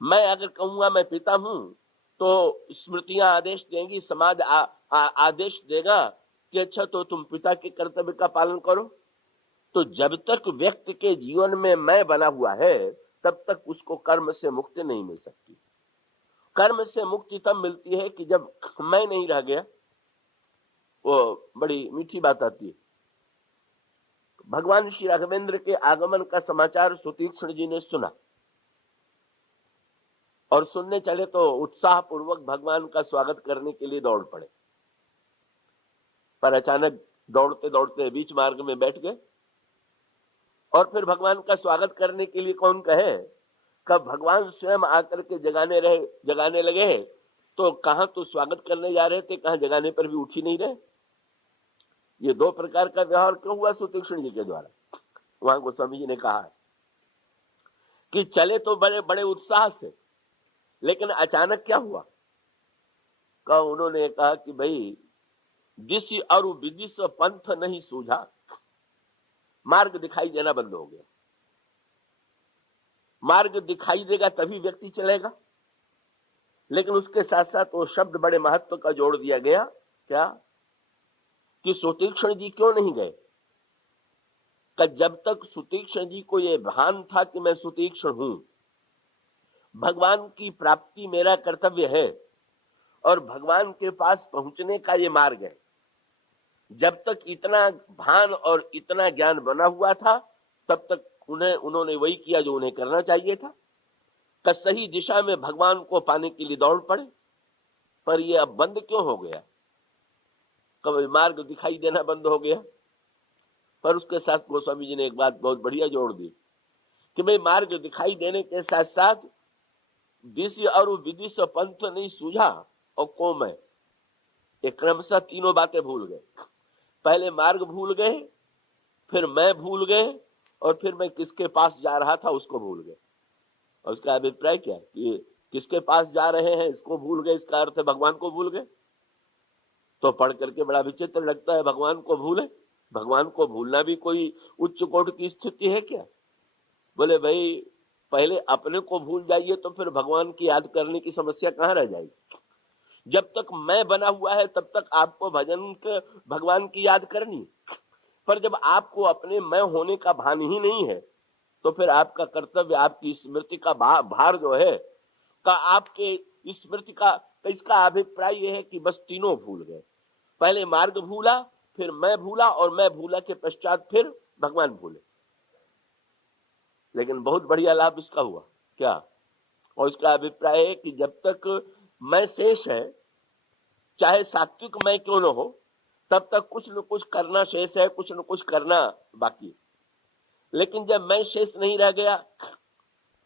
मैं अगर कहूंगा मैं पिता हूं तो स्मृतियां आदेश देंगी, समाज आदेश देगा कि अच्छा तो तुम पिता के कर्तव्य का पालन करो। तो जब तक व्यक्ति के जीवन में मैं बना हुआ है तब तक उसको कर्म से मुक्ति नहीं मिल सकती। कर्म से मुक्ति तब मिलती है कि जब मैं नहीं रह गया। वो बड़ी मीठी बात आती है। भगवान श्री राघवेंद्र के आगमन का समाचार सुतीक्ष्ण जी ने सुना और सुनने चले तो उत्साह पूर्वक भगवान का स्वागत करने के लिए दौड़ पड़े। पर अचानक दौड़ते दौड़ते बीच मार्ग में बैठ गए और फिर भगवान का स्वागत करने के लिए कौन कहे। कब भगवान स्वयं आकर के जगाने लगे तो कहां तो स्वागत करने जा रहे थे, कहां जगाने पर भी उठ ही नहीं रहे। ये दो प्रकार का व्यवहार क्यों हुआ सुतीक्ष्ण जी के द्वारा? वहां गोस्वामी जी ने कहा कि चले तो बड़े बड़े उत्साह से, लेकिन अचानक क्या हुआ? उन्होंने कहा कि भाई दिश और विदिश पंथ नहीं सूझा, मार्ग दिखाई देना बंद हो गया। मार्ग दिखाई देगा तभी व्यक्ति चलेगा, लेकिन उसके साथ साथ वो शब्द बड़े महत्व का जोड़ दिया गया, क्या कि सुतीक्ष्ण जी क्यों नहीं गए? कि जब तक सुतीक्ष्ण जी को यह भान था कि मैं सुतीक्ष्ण हूं, भगवान की प्राप्ति मेरा कर्तव्य है और भगवान के पास पहुंचने का ये मार्ग है, जब तक इतना भान और इतना ज्ञान बना हुआ था तब तक उन्होंने वही किया जो उन्हें करना चाहिए था। कि सही दिशा में भगवान को पाने के लिए दौड़ पड़े। पर ये अब बंद क्यों हो गया? कभी मार्ग दिखाई देना बंद हो गया। पर उसके साथ गोस्वामी जी ने एक बात बहुत बढ़िया जोड़ दी कि भाई मार्ग दिखाई देने के साथ साथ दिश और विदिश पंथ नहीं सूझा और को मैं, एक क्रमशः तीनों बातें भूल गए। पहले मार्ग भूल गए, फिर मैं भूल गए और फिर मैं किसके पास जा रहा था उसको भूल गए। और उसका अभिप्राय क्या कि किसके पास जा रहे हैं इसको भूल गए, इसका अर्थ है भगवान को भूल गए। तो पढ़ करके बड़ा विचित्र लगता है, भगवान को भूले। भगवान को भूलना भी कोई उच्च कोट की स्थिति है क्या? बोले भाई पहले अपने को भूल जाइए तो फिर भगवान की याद करने की समस्या कहां रह जाएगी? जब तक मैं बना हुआ है तब तक आपको भगवान की याद करनी, पर जब आपको अपने मैं होने का भान ही नहीं है तो फिर आपका कर्तव्य, आपकी स्मृति का भार जो है का आपके स्मृति का, इसका अभिप्राय यह है कि बस तीनों भूल गए। पहले मार्ग भूला, फिर मैं भूला और मैं भूला के पश्चात फिर भगवान भूले। लेकिन बहुत बढ़िया लाभ इसका हुआ क्या? और इसका अभिप्राय है कि जब तक मैं शेष है, चाहे सात्विक मैं क्यों न हो, तब तक कुछ न कुछ करना शेष है, कुछ न कुछ करना बाकी। लेकिन जब मैं शेष नहीं रह गया,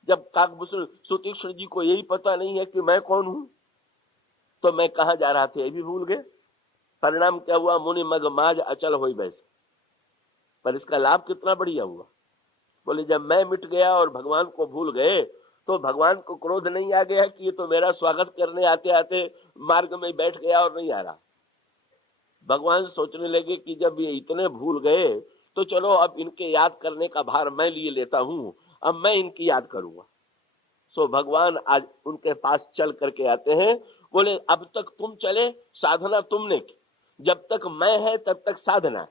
जब काकभूषण सुतीक्ष्ण जी को यही पता नहीं है कि मैं कौन हूं, तो मैं कहां जा रहा था ये भी भूल गए। परिणाम क्या हुआ? मुनि मग माज अचल होई बैसे। पर इसका लाभ कितना बढ़िया हुआ। बोले जब मैं मिट गया और भगवान को भूल गए तो भगवान को क्रोध नहीं आ गया कि ये तो मेरा स्वागत करने आते आते मार्ग में बैठ गया और नहीं आ रहा। भगवान सोचने लगे कि जब ये इतने भूल गए तो चलो अब इनके याद करने का भार मैं लिए लेता हूं, अब मैं इनकी याद करूंगा। सो भगवान आज उनके पास चल करके आते हैं। बोले अब तक तुम चले, साधना तुमने की, जब तक मैं है तब तक साधना है,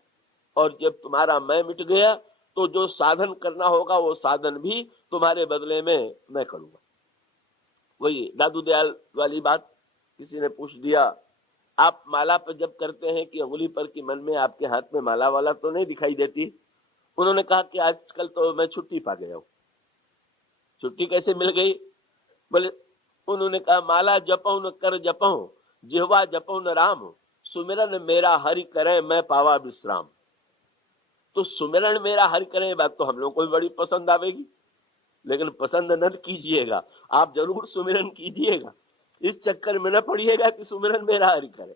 और जब तुम्हारा मैं मिट गया तो जो साधन करना होगा वो साधन भी तुम्हारे बदले में मैं करूंगा। वही दादू दयाल वाली बात किसी ने पूछ दिया, आप माला पर जब करते हैं कि अंगुली पर की मन में आपके हाथ में माला वाला तो नहीं दिखाई देती? उन्होंने कहा कि आजकल तो मैं छुट्टी पा गया हूं। छुट्टी कैसे मिल गई? बोले उन्होंने कहा माला जपऊ न कर जपऊ, जिह्वा जपऊ न राम, सुमिरन मेरा हरि करे मैं पावा विश्राम। तो सुमिरन मेरा हरि करे बात तो हम लोगों को भी बड़ी पसंद आवेगी, लेकिन पसंद न कीजिएगा, आप जरूर सुमिरन कीजिएगा। इस चक्कर में न पड़िएगा कि सुमिरन मेरा हरि करे।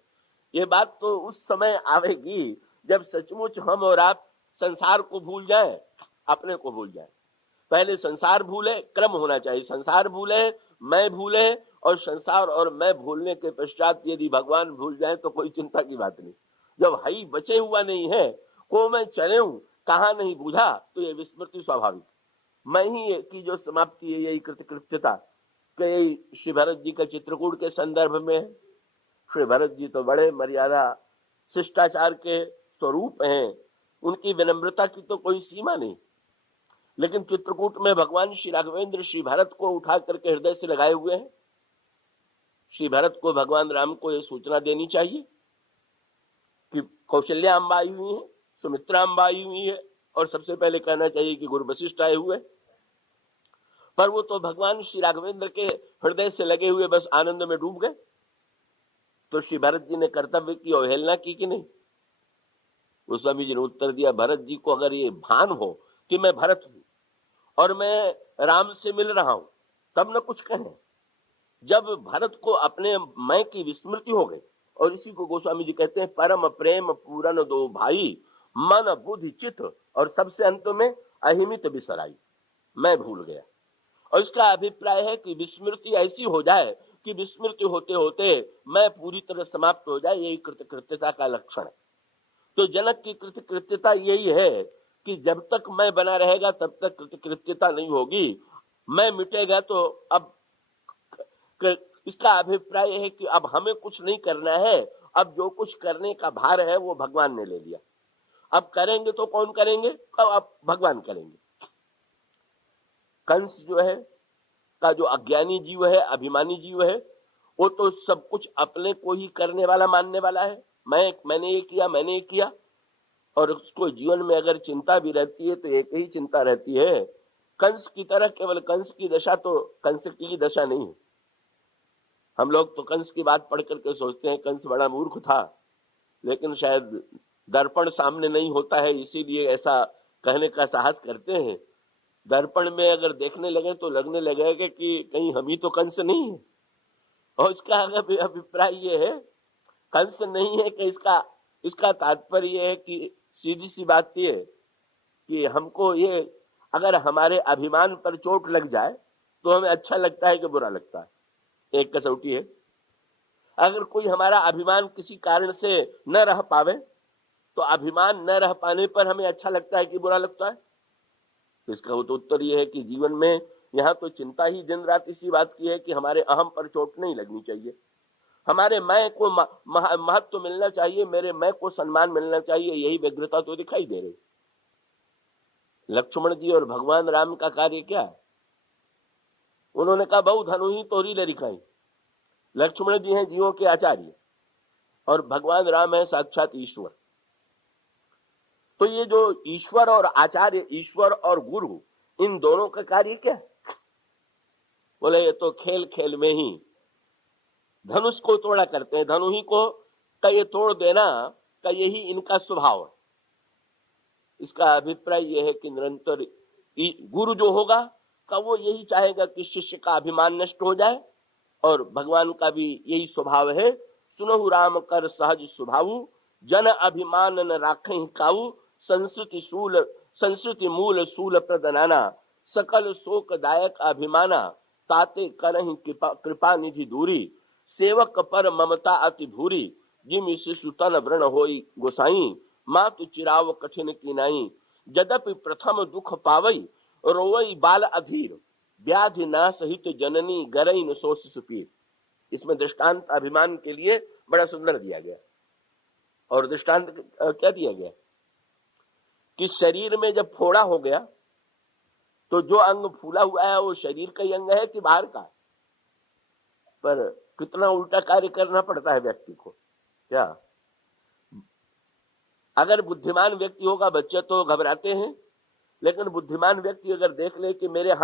ये बात तो उस समय आवेगी जब सचमुच हम और आप संसार को भूल जाए, अपने को भूल जाए। पहले संसार भूले, क्रम होना चाहिए, संसार भूले, मैं भूले, और संसार और मैं भूलने के पश्चात यदि भगवान भूल जाए तो कोई चिंता की बात नहीं। जब हई बचे हुआ नहीं है, को मैं चले हूं कहां नहीं बूझा, तो ये विस्मृति स्वाभाविक। मैं ही की जो समाप्ति है, यही कृतकृत्यता, कि श्री भरत जी का चित्रकूट के संदर्भ में है। श्री भरत जी तो बड़े मर्यादा शिष्टाचार के स्वरूप हैं, उनकी विनम्रता की तो कोई सीमा नहीं। लेकिन चित्रकूट में भगवान श्री राघवेंद्र श्री भरत को उठा करके हृदय से लगाए हुए हैं। श्री भरत को भगवान राम को यह सूचना देनी चाहिए कि कौशल्या अम्बा आई हुई है, सुमित्रा अम्बा आई हुई है, और सबसे पहले कहना चाहिए कि गुरु वशिष्ठ आए हुए। पर वो तो भगवान श्री राघवेंद्र के हृदय से लगे हुए बस आनंद में डूब गए। तो श्री भरत जी ने कर्तव्य की अवहेलना की कि नहीं? गोस्वामी जी ने उत्तर दिया, भरत जी को अगर ये भान हो कि मैं भरत हूं और मैं राम से मिल रहा हूं, तब न कुछ कहें। जब भरत को अपने मैं की विस्मृति हो गई, और इसी को गोस्वामी जी कहते हैं परम प्रेम पूरन दो भाई, मन बुद्धि चित्त, और सबसे अंत में अहिमित बिसराई, मैं भूल गया। और इसका अभिप्राय है कि विस्मृति ऐसी हो जाए कि विस्मृति होते होते मैं पूरी तरह समाप्त हो जाए, यही कृतकृत्यता का लक्षण है। तो जनक की कृतकृत्यता यही है कि जब तक मैं बना रहेगा तब तक कृतकृत्यता नहीं होगी, मैं मिटेगा तो अब इसका अभिप्राय है कि अब हमें कुछ नहीं करना है, अब जो कुछ करने का भार है वो भगवान ने ले लिया। अब करेंगे तो कौन करेंगे? अब भगवान करेंगे। कंस जो है का जो अज्ञानी जीव है, अभिमानी जीव है, वो तो सब कुछ अपने को ही करने वाला मानने वाला है। मैंने ये किया, मैंने ये किया, और उसको जीवन में अगर चिंता भी रहती है तो एक ही चिंता रहती है, कंस की तरह। केवल कंस की दशा तो कंस की दशा नहीं है। हम लोग तो कंस की बात पढ़ करके सोचते हैं कंस बड़ा मूर्ख था, लेकिन शायद दर्पण सामने नहीं होता है इसीलिए ऐसा कहने का साहस करते हैं। दर्पण में अगर देखने लगे तो लगने लगेगा कि कहीं हम ही तो कंस नहीं है। और इसका अभिप्राय ये है, कंस नहीं है कि इसका तात्पर्य ये है कि सीधी सी बात ये है कि हमको ये, अगर हमारे अभिमान पर चोट लग जाए तो हमें अच्छा लगता है कि बुरा लगता है। एक कसौटी है, अगर कोई हमारा अभिमान किसी कारण से न रह पावे तो अभिमान न रह पाने पर हमें अच्छा लगता है कि बुरा लगता है। तो इसका तो उत्तर यह है कि जीवन में यहाँ तो चिंता ही दिन रात इसी बात की है कि हमारे अहम पर चोट नहीं लगनी चाहिए, हमारे मैं को महत्व मिलना चाहिए, मेरे मैं को सम्मान मिलना चाहिए। यही व्यग्रता तो दिखाई दे रही। लक्ष्मण जी और भगवान राम का कार्य क्या है? उन्होंने कहा बहु धनु ही तोरी ले रिखाई। लक्ष्मण जी हैं जीवों के आचार्य और भगवान राम है साक्षात ईश्वर। तो ये जो ईश्वर और आचार्य, ईश्वर और गुरु, इन दोनों का कार्य क्या है? बोले ये तो खेल खेल में ही धनुष को तोड़ा करते हैं, धनु ही को का ये तोड़ देना का यही इनका स्वभाव है। इसका अभिप्राय यह है कि निरंतर गुरु जो होगा का वो यही चाहेगा कि शिष्य का अभिमान नष्ट हो जाए, और भगवान का भी यही स्वभाव है। सुनहु राम कर सहज स्वभाव, जन अभिमान न राखें काऊ, संस्कृति मूल सूल प्रदनाना, सकल शोक दायक अभिमाना, ताते करहि कृपा निधि दूरी, सेवक पर ममता अति भूरी, जिमि शिशु तन व्रण होई गोसाई, मातु चिराव कठिन कीनाई, यद्यपि प्रथम दुख पावई, रोवई बाल अधीर, व्याधि ना सहित जननी गरई न सोच सुपीर। इसमें दृष्टांत अभिमान के लिए बड़ा सुंदर दिया गया। और दृष्टांत क्या दिया गया कि शरीर में जब फोड़ा हो गया तो जो अंग फूला हुआ है वो शरीर का ही अंग है कि बाहर का? पर कितना उल्टा कार्य करना पड़ता है व्यक्ति को। क्या अगर बुद्धिमान व्यक्ति होगा, बच्चे तो घबराते हैं, लेकिन बुद्धिमान व्यक्ति अगर देख ले कि मेरा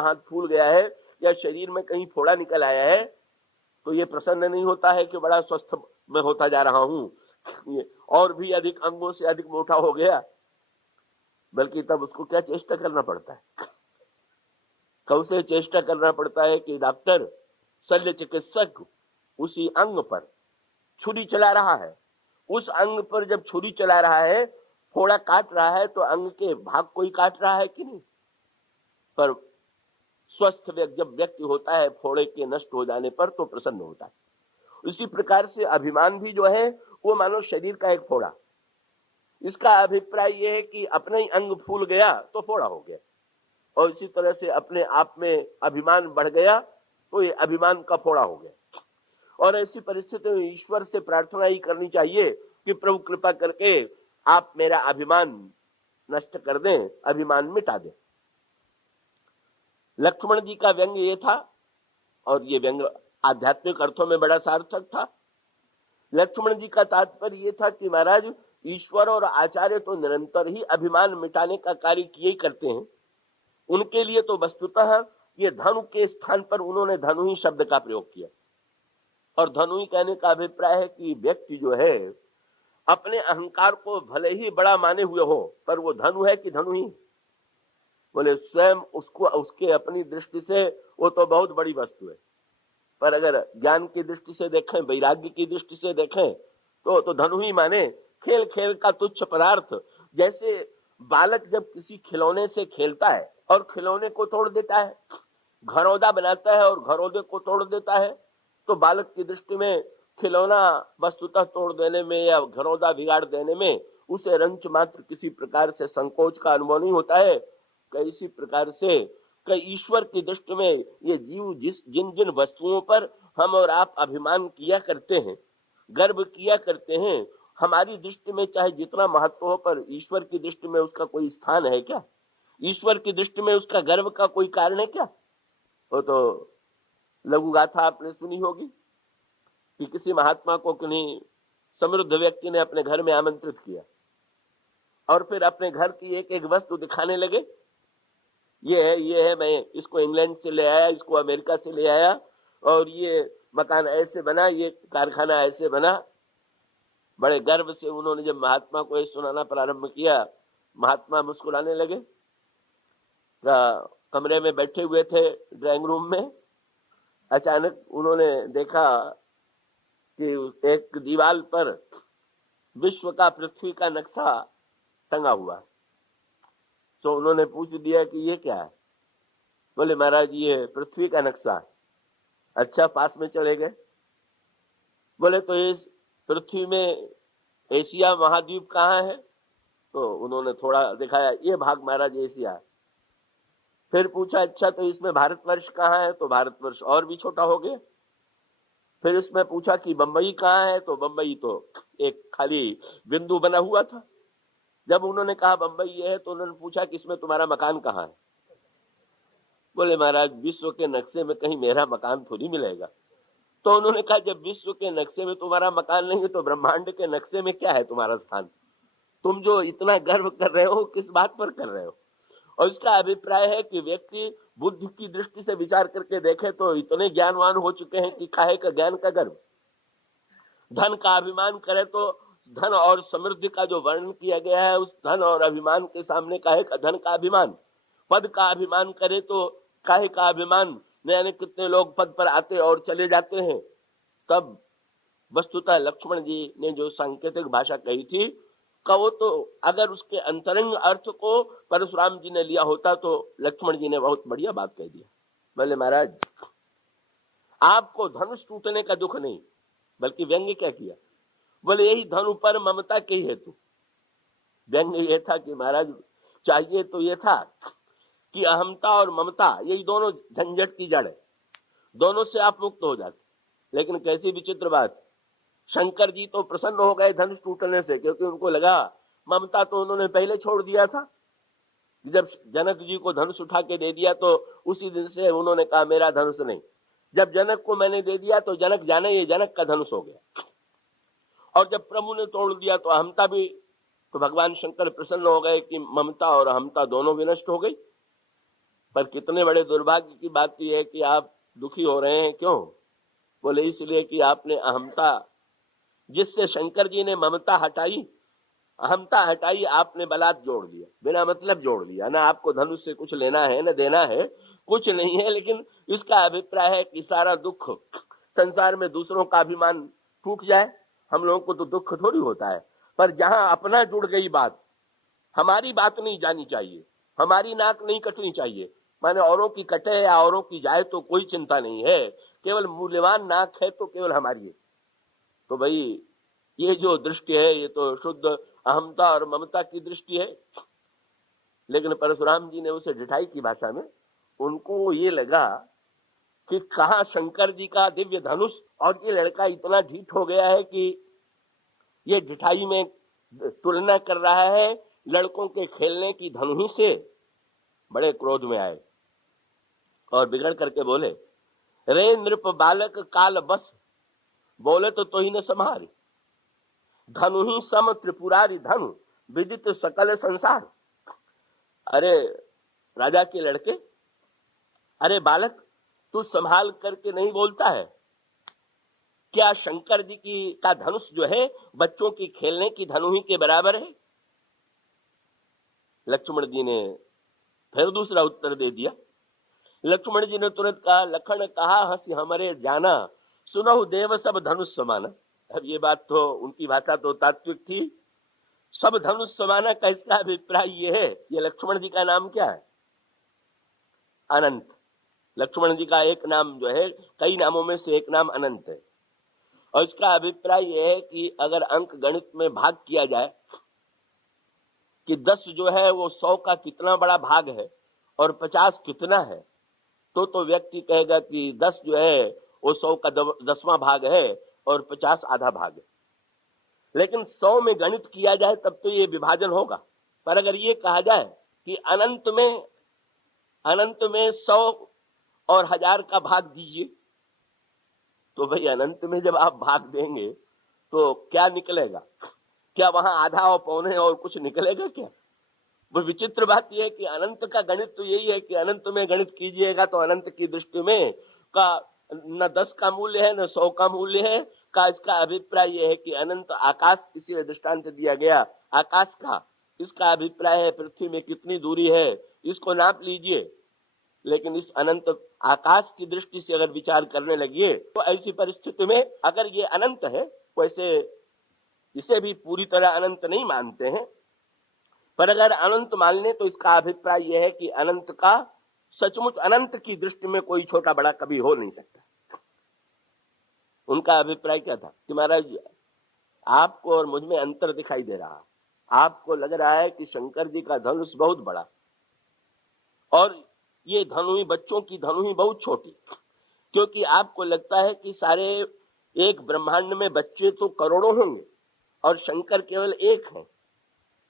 हाथ फूल गया है या शरीर में कहीं फोड़ा निकल आया है, तो ये प्रसन्न नहीं होता है कि बड़ा स्वस्थ में होता जा रहा हूं, और भी अधिक अंगों से अधिक मोटा हो गया, बल्कि तब उसको क्या चेष्टा करना पड़ता है? कब से चेष्टा करना पड़ता है कि डॉक्टर, शल्य चिकित्सक उसी अंग पर छुरी चला रहा है। उस अंग पर जब छुरी चला रहा है, फोड़ा काट रहा है, तो अंग के भाग को ही काट रहा है कि नहीं? पर स्वस्थ जब व्यक्ति होता है फोड़े के नष्ट हो जाने पर तो प्रसन्न होता है। इसी प्रकार से अभिमान भी जो है वो मानो शरीर का एक फोड़ा। इसका अभिप्राय यह है कि अपना ही अंग फूल गया तो फोड़ा हो गया, और इसी तरह से अपने आप में अभिमान बढ़ गया तो ये अभिमान का फोड़ा हो गया। और ऐसी परिस्थिति में ईश्वर से प्रार्थना ही करनी चाहिए कि प्रभु कृपा करके आप मेरा अभिमान नष्ट कर दें, अभिमान मिटा दें। लक्ष्मण जी का व्यंग ये था, और ये व्यंग आध्यात्मिक अर्थों में बड़ा सार्थक था। लक्ष्मण जी का तात्पर्य ये था कि महाराज ईश्वर और आचार्य तो निरंतर ही अभिमान मिटाने का कार्य किए ही करते हैं। उनके लिए तो वस्तुतः ये धनु के स्थान पर उन्होंने धनु ही शब्द का प्रयोग किया। और धनु ही कहने का अभिप्राय है कि व्यक्ति जो है अपने अहंकार को भले ही बड़ा माने हुए हो, पर वो धनु है कि धनु ही, बोले स्वयं उसको उसके अपनी दृष्टि से वो तो बहुत बड़ी वस्तु है, पर अगर ज्ञान की दृष्टि से देखें, वैराग्य की दृष्टि से देखें तो धनु ही माने। खेल खेल का तुच्छ पदार्थ। जैसे बालक जब किसी खिलौने से खेलता है और खिलौने को तोड़ देता है, घरौदा बनाता है और घरौदे को तोड़ देता है, तो बालक की दृष्टि में खिलौना वस्तुतः तोड़ देने में या घरौदा बिगाड़ देने में उसे रंच मात्र किसी प्रकार से संकोच का अनुभव नहीं होता है। इसी प्रकार से ईश्वर की दृष्टि में ये जीव जिन जिन वस्तुओं पर हम और आप अभिमान किया करते हैं, गर्व किया करते हैं, हमारी दृष्टि में चाहे जितना महत्व हो, पर ईश्वर की दृष्टि में उसका कोई स्थान है क्या? ईश्वर की दृष्टि में उसका गर्व का कोई कारण है क्या? वो तो लघु गाथा आपने सुनी होगी कि किसी महात्मा को किन्हीं समृद्ध व्यक्ति ने अपने घर में आमंत्रित किया और फिर अपने घर की एक एक वस्तु दिखाने लगे। ये है, मैं इसको इंग्लैंड से ले आया, इसको अमेरिका से ले आया, और ये मकान ऐसे बना, ये कारखाना ऐसे बना। बड़े गर्व से उन्होंने जब महात्मा को ये सुनाना प्रारंभ किया, महात्मा मुस्कुराने लगे। कमरे में बैठे हुए थे ड्राइंग रूम में, अचानक उन्होंने देखा कि एक दीवार पर विश्व का, पृथ्वी का नक्शा टंगा हुआ। तो उन्होंने पूछ दिया कि ये क्या है? बोले महाराज ये पृथ्वी का नक्शा है। अच्छा, पास में चले गए। बोले तो इस पृथ्वी में एशिया महाद्वीप कहाँ है? तो उन्होंने थोड़ा दिखाया, ये भाग महाराज एशिया है। फिर पूछा अच्छा तो इसमें भारतवर्ष कहाँ है? तो भारतवर्ष और भी छोटा हो गया। फिर इसमें पूछा कि बंबई कहाँ है? तो बंबई तो एक खाली बिंदु बना हुआ था। जब उन्होंने कहा बंबई ये है, तो उन्होंने पूछा कि इसमें तुम्हारा मकान कहाँ है? बोले महाराज विश्व के नक्शे में कहीं मेरा मकान थोड़ी मिलेगा। तो उन्होंने कहा जब विश्व के नक्शे में तुम्हारा मकान नहीं है, तो ब्रह्मांड के नक्शे में क्या है तुम्हारा स्थान? तुम जो इतना गर्व कर रहे हो, किस बात पर कर रहे हो? और इसका अभिप्राय है कि व्यक्ति बुद्धि की दृष्टि से विचार करके देखे तो इतने ज्ञानवान हो चुके हैं कि काहे का ज्ञान का गर्व। धन का अभिमान करे तो धन और समृद्धि का जो वर्णन किया गया है, उस धन और अभिमान के सामने काहे का धन का अभिमान। पद का अभिमान करे तो काहे का अभिमान। यानी कितने लोग पद पर आते और चले जाते हैं। तब वस्तुतः लक्ष्मण जी ने जो सांकेतिक भाषा कही थी, वो तो अगर उसके अंतरंग अर्थ को परशुराम जी ने लिया होता तो लक्ष्मण जी ने बहुत बढ़िया बात कह दिया। बोले महाराज आपको धनुष टूटने का दुख नहीं, बल्कि व्यंग्य क्या किया? बोले यही धनु पर ममता के हेतु। व्यंग्य ये था कि महाराज चाहिए तो ये था कि अहमता और ममता यही दोनों झंझट की जड़ है, दोनों से आप मुक्त हो जाते। लेकिन कैसी विचित्र बात, शंकर जी तो प्रसन्न हो गए धनुष टूटने से, क्योंकि उनको लगा ममता तो उन्होंने पहले छोड़ दिया था। जब जनक जी को धनुष उठा के दे दिया तो उसी दिन से उन्होंने कहा मेरा धनुष नहीं। जब जनक को मैंने दे दिया तो जनक जाने ये जनक का धनुष हो गया। और जब प्रभु ने तोड़ दिया तो अहमता भी, तो भगवान शंकर प्रसन्न हो गए कि ममता और अहमता दोनों विनष्ट हो गई। पर कितने बड़े दुर्भाग्य की बात यह है कि आप दुखी हो रहे हैं। क्यों? बोले इसलिए कि आपने अहमता, जिससे शंकर जी ने ममता हटाई, अहमता हटाई, आपने बलात् जोड़ दिया, बिना मतलब जोड़ दिया। ना आपको धनुष से कुछ लेना है न देना है, कुछ नहीं है। लेकिन इसका अभिप्राय है कि सारा दुख संसार में दूसरों का अभिमान टूट जाए। हम लोगों को तो दुख थोड़ी होता है, पर जहां अपना जुड़ गई बात, हमारी बात नहीं जानी चाहिए, हमारी नाक नहीं कटनी चाहिए। माने औरों की कटे या औरों की जाए तो कोई चिंता नहीं है, केवल मूल्यवान नाक है तो केवल हमारी है। तो भाई ये जो दृष्टि है ये तो शुद्ध अहमता और ममता की दृष्टि है। लेकिन परशुराम जी ने उसे ढिठाई की भाषा में, उनको ये लगा कि कहां शंकर जी का दिव्य धनुष, और ये लड़का इतना ढीठ हो गया है कि ये ढिठाई में तुलना कर रहा है लड़कों के खेलने की धनुही से। बड़े क्रोध में आए और बिगड़ करके बोले, रे नृप बालक काल बस, बोले तो ही न संहार, धनु ही सम त्रिपुरारी धनु, विदित सकल संसार। अरे राजा के लड़के, अरे बालक, तू संभाल करके नहीं बोलता है क्या? शंकर जी की का धनुष जो है बच्चों की खेलने की धनुही के बराबर है? लक्ष्मण जी ने फिर दूसरा उत्तर दे दिया। लक्ष्मण जी ने तुरंत कहा, लखन कहा हंसी हमारे जाना, सुनहु देव सब धनुष समाना। अब ये बात तो उनकी भाषा तो तात्विक थी। सब धनुष समाना का इसका अभिप्राय ये है, ये लक्ष्मण जी का नाम क्या है? अनंत। लक्ष्मण जी का एक नाम जो है, कई नामों में से एक नाम अनंत है। और इसका अभिप्राय यह है कि अगर अंक गणित में भाग किया जाए कि 10 जो है वो 100 का कितना बड़ा भाग है और 50 कितना है, तो व्यक्ति कहेगा कि 10 जो है वो 100 का 10वां भाग है और 50 आधा भाग है। लेकिन 100 में गणित किया जाए तब तो ये विभाजन होगा। पर अगर ये कहा जाए कि अनंत में 100 और 1000 का भाग दीजिए, तो भाई अनंत में जब आप भाग देंगे तो क्या निकलेगा? क्या वहां आधा और पौने और कुछ निकलेगा क्या? वो विचित्र बात यह है कि अनंत का गणित तो यही है कि अनंत में गणित कीजिएगा तो अनंत की दृष्टि में का न 10 का मूल्य है न 100 का मूल्य है का। इसका अभिप्राय यह है कि अनंत आकाश, किसी दृष्टांत दिया गया आकाश का, इसका अभिप्राय है पृथ्वी में कितनी दूरी है, इसको नाप लीजिए। लेकिन इस अनंत आकाश की दृष्टि से अगर विचार करने लगिए तो ऐसी परिस्थिति में अगर ये अनंत है, वैसे इसे भी पूरी तरह अनंत नहीं मानते हैं, पर अगर अनंत मान लें तो इसका अभिप्राय यह है कि अनंत का सचमुच अनंत की दृष्टि में कोई छोटा बड़ा कभी हो नहीं सकता। उनका अभिप्राय क्या था कि महाराज आपको और मुझ में अंतर दिखाई दे रहा, आपको लग रहा है कि शंकर जी का धनुष बहुत बड़ा और ये धनुही, बच्चों की धनुही बहुत छोटी, क्योंकि आपको लगता है कि सारे एक ब्रह्मांड में बच्चे तो करोड़ों होंगे और शंकर केवल एक है।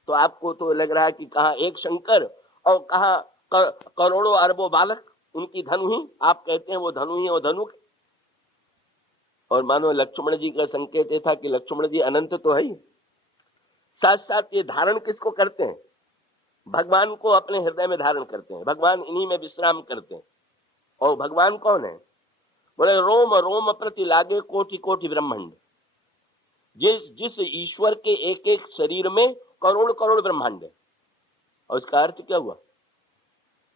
तो आपको तो लग रहा है कि कहा एक शंकर और कहा करोड़ों अरबों बालक, उनकी धनुही, आप कहते हैं वो धनुही और धनुक। और मानो लक्ष्मण जी का संकेत ये था कि लक्ष्मण जी अनंत तो है ही, साथ साथ ये धारण किसको करते हैं? भगवान को अपने हृदय में धारण करते हैं, भगवान इन्हीं में विश्राम करते हैं। और भगवान कौन है? बोले रोम रोम प्रति लागे कोटि कोटि ब्रह्मांड। जिस ईश्वर के एक एक शरीर में करोड़ करोड़ ब्रह्मांड है। और इसका अर्थ क्या हुआ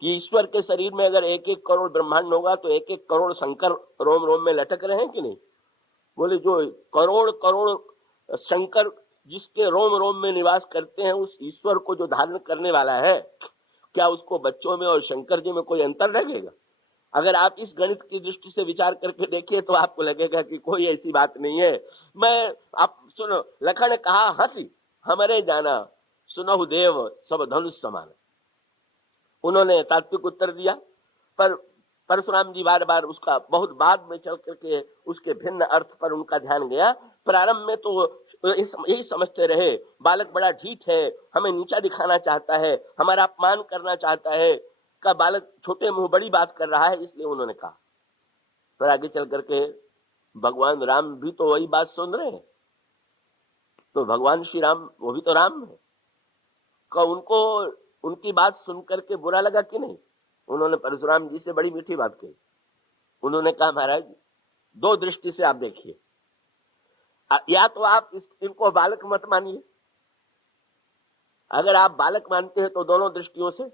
कि ईश्वर के शरीर में अगर एक एक करोड़ ब्रह्मांड होगा तो एक एक करोड़ शंकर रोम रोम में लटक रहे हैं कि नहीं? बोले जो करोड़ करोड़ शंकर जिसके रोम रोम में निवास करते हैं, उस ईश्वर को जो धारण करने वाला है, क्या उसको बच्चों में और शंकर जी में कोई अंतर लगेगा? अगर आप इस गणित की दृष्टि से विचार करके देखिए तो आपको लगेगा कि कोई ऐसी बात नहीं है। आप सुनो, लखन कहा हंसी हमारे जाना, सुनहु देव सब धनुष समान। उन्होंने तात्विक उत्तर दिया, पर परशुराम जी बार बार उसका बहुत बाद में चल करके उसके भिन्न अर्थ पर उनका ध्यान गया। प्रारंभ में तो यही समझते रहे बालक बड़ा ढीठ है, हमें नीचा दिखाना चाहता है, हमारा अपमान करना चाहता है, का बालक छोटे मुंह बड़ी बात कर रहा है, इसलिए उन्होंने कहा। पर आगे चल करके भगवान राम भी तो वही बात सुन रहे हैं, तो भगवान श्री राम वो भी तो राम है, का उनको उनकी बात सुन करके बुरा लगा कि नहीं? उन्होंने परशुराम जी से बड़ी मीठी बात कही। उन्होंने कहा महाराज दो दृष्टि से आप देखिए, या तो आप इनको बालक मत मानिए, अगर आप बालक मानते हैं तो दोनों दृष्टियों से।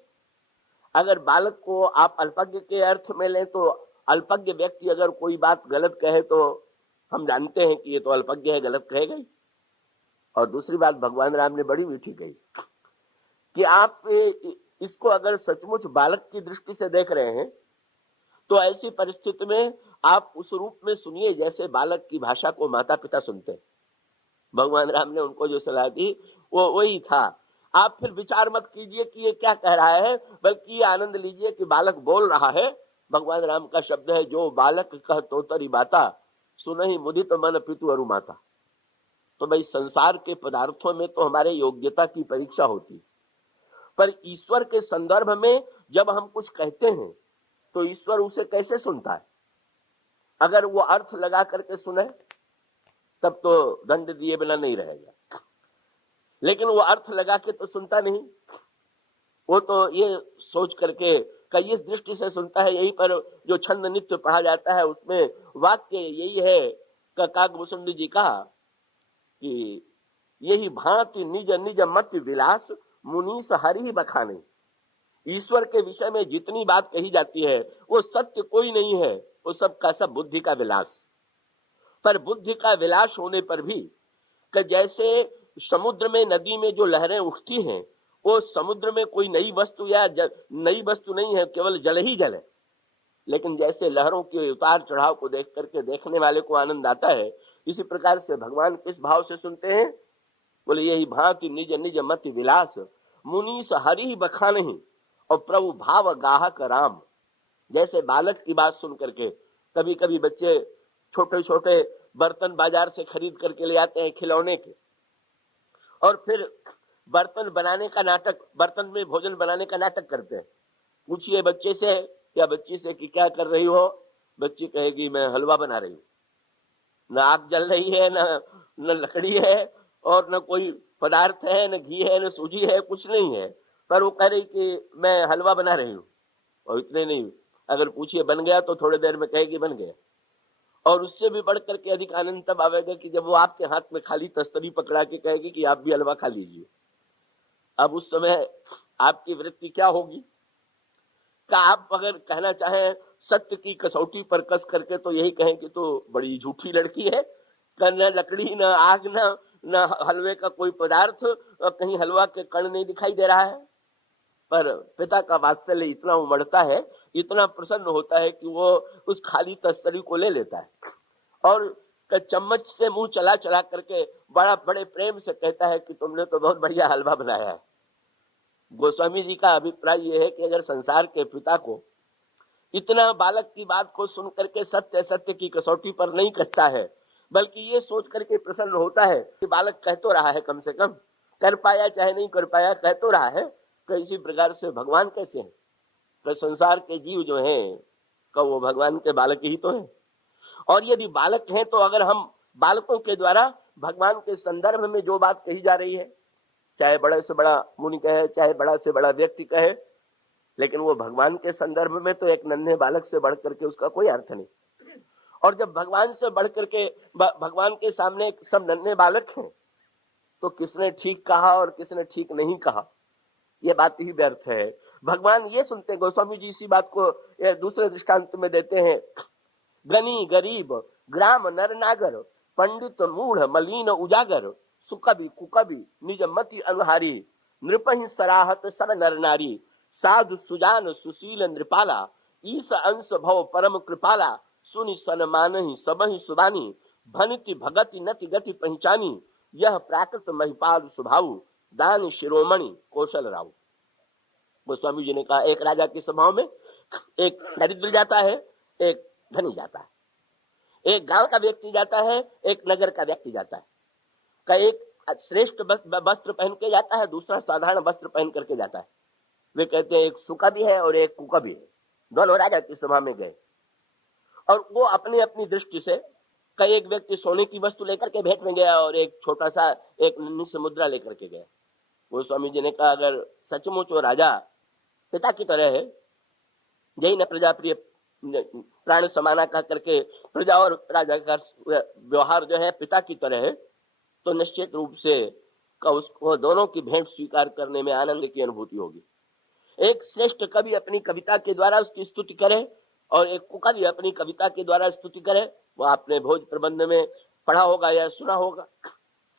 अगर बालक को आप अल्पज्ञ के अर्थ में लें तो अल्पज्ञ व्यक्ति अगर कोई बात गलत कहे तो हम जानते हैं कि ये तो अल्पज्ञ है, गलत कहेगा ही। और दूसरी बात भगवान राम ने बड़ी मीठी कही कि आप इसको अगर सचमुच बालक की दृष्टि से देख रहे हैं तो ऐसी परिस्थिति में आप उस रूप में सुनिए जैसे बालक की भाषा को माता पिता सुनते हैं। भगवान राम ने उनको जो सलाह दी वो वही था। आप फिर विचार मत कीजिए कि ये क्या कह रहा है, बल्कि ये आनंद लीजिए कि बालक बोल रहा है, भगवान राम का शब्द है, जो बालक कह तोतरी बाता, सुनहि मुदित मन पितु अरु माता। तो भाई संसार के पदार्थों में तो हमारे योग्यता की परीक्षा होती, पर ईश्वर के संदर्भ में जब हम कुछ कहते हैं तो ईश्वर उसे कैसे सुनता है? अगर वो अर्थ लगा करके सुने तब तो दंड दिए बिना नहीं रहेगा, लेकिन वो अर्थ लगा के तो सुनता नहीं। वो तो ये सोच करके कई इस दृष्टि से सुनता है। यहीं पर जो छंद नित्य पढ़ा जाता है उसमें वाक्य यही है, काकभूषण जी का, कि यही भांति निज निज मत विलास, मुनीस हरि बखाने। ईश्वर के विषय में जितनी बात कही जाती है वो सत्य कोई नहीं है, वो सब का सब बुद्धि का विलास। पर बुद्धि का विलास होने पर भी कि जैसे समुद्र में, नदी में जो लहरें उठती हैं, वो समुद्र में कोई नई वस्तु या नई वस्तु नहीं है, केवल जल ही जल है। लेकिन जैसे लहरों के उतार चढ़ाव को देख करके देखने वाले को आनंद आता है, इसी प्रकार से भगवान किस भाव से सुनते हैं? बोले यही भांति निज निज मति विलास, मुनीस हरि बखानहि, और प्रभु भाव गाहक राम। जैसे बालक की बात सुन करके कभी कभी बच्चे छोटे छोटे बर्तन बाजार से खरीद करके ले आते हैं खिलौने के, और फिर बर्तन बनाने का नाटक, बर्तन में भोजन बनाने का नाटक करते हैं। पूछिए बच्चे से या बच्ची से कि क्या कर रही हो? बच्ची कहेगी मैं हलवा बना रही हूँ। न आग जल रही है, न लकड़ी है, और न कोई पदार्थ है, न घी है, न सूजी है, कुछ नहीं है, पर वो कह रही कि मैं हलवा बना रही हूँ। और इतने नहीं, अगर पूछिए बन गया तो थोड़ी देर में कहेगी बन गया। और उससे भी बढ़ करके अधिक आनंद तब आवेगा कि जब वो आपके हाथ में खाली तस्तरी पकड़ा के कहेगी कि आप भी हलवा खा लीजिए। अब उस समय आपकी वृत्ति क्या होगी? क्या आप अगर कहना चाहें सत्य की कसौटी पर कस करके तो यही कहें कि तो बड़ी झूठी लड़की है, न लकड़ी, न आग, न हलवे का कोई पदार्थ, कहीं हलवा के कण नहीं दिखाई दे रहा है। पर पिता का वात्सल्य इतना उमड़ता है, इतना प्रसन्न होता है कि वो उस खाली तस्तरी को ले लेता है और चम्मच से मुंह चला चला करके बड़े प्रेम से कहता है कि तुमने तो बहुत बढ़िया हलवा बनाया है। गोस्वामी जी का अभिप्राय यह है कि अगर संसार के पिता को इतना बालक की बात को सुन करके सत्य सत्य की कसौटी पर नहीं कसता है, बल्कि ये सोच करके प्रसन्न होता है कि बालक कह तो रहा है, कम से कम कर पाया चाहे नहीं कर पाया, कह तो रहा है, तो इसी प्रकार से भगवान कैसे हैं? तो संसार के जीव जो हैं का वो भगवान के बालक ही तो हैं। और यदि बालक हैं तो अगर हम बालकों के द्वारा भगवान के संदर्भ में जो बात कही जा रही है, चाहे बड़े से बड़ा मुनि कहे, चाहे बड़ा से बड़ा व्यक्ति कहे, लेकिन वो भगवान के संदर्भ में तो एक नन्हे बालक से बढ़ करके उसका कोई अर्थ नहीं। और जब भगवान से बढ़ करके भगवान के सामने सब नन्हे बालक हैं, तो किसने ठीक कहा और किसने ठीक नहीं कहा, ये बात ही व्यर्थ है। भगवान ये सुनते, गोस्वामी जी इसी बात को दूसरे दृष्टांत में देते हैं, गनी गरीब ग्राम नर नागर, पंडित मूढ़ मलिन उजागर, सुकवि कुकवि निज मति अनुहारी, नृपहि सराहत सब नर नारी, साधु सुजान सुशील नृपाला, ईस अंश भव परम कृपाला, सुनि सनमानहि सबहि सुबानी, भनिति भगति नति गति पहचानी, यह प्राकृत महिपाल स्वभाव, दान शिरोमणि कौशल राव। गोस्वामी जी ने कहा, एक राजा की सभाओं में एक दरिद्र जाता है, एक धनी जाता है, एक गांव का व्यक्ति जाता है, एक नगर का व्यक्ति जाता है। का एक श्रेष्ठ वस्त्र पहन के जाता है, दूसरा साधारण वस्त्र पहन करके जाता है। वे कहते हैं एक सुका भी है और एक कुका भी है। दोनों राजा की सभा में गए और वो अपनी अपनी दृष्टि से, कई एक व्यक्ति सोने की वस्तु लेकर के भेंट में गया और एक छोटा सा एक नन्ही सी मुद्रा लेकर के गया। गोस्वामी जी ने कहा, अगर सचमुच वो राजा पिता की तरह है, यही न प्रजा प्रिय प्राण समाना कह करके प्रजा और राजा का व्यवहार जो है पिता की तरह है, तो निश्चित रूप से उसको दोनों की भेंट स्वीकार करने में आनंद की अनुभूति होगी। एक श्रेष्ठ कवि अपनी कविता के द्वारा उसकी स्तुति करे और एक कुकवि अपनी कविता के द्वारा स्तुति करे। वो आपने भोज प्रबंध में पढ़ा होगा या सुना होगा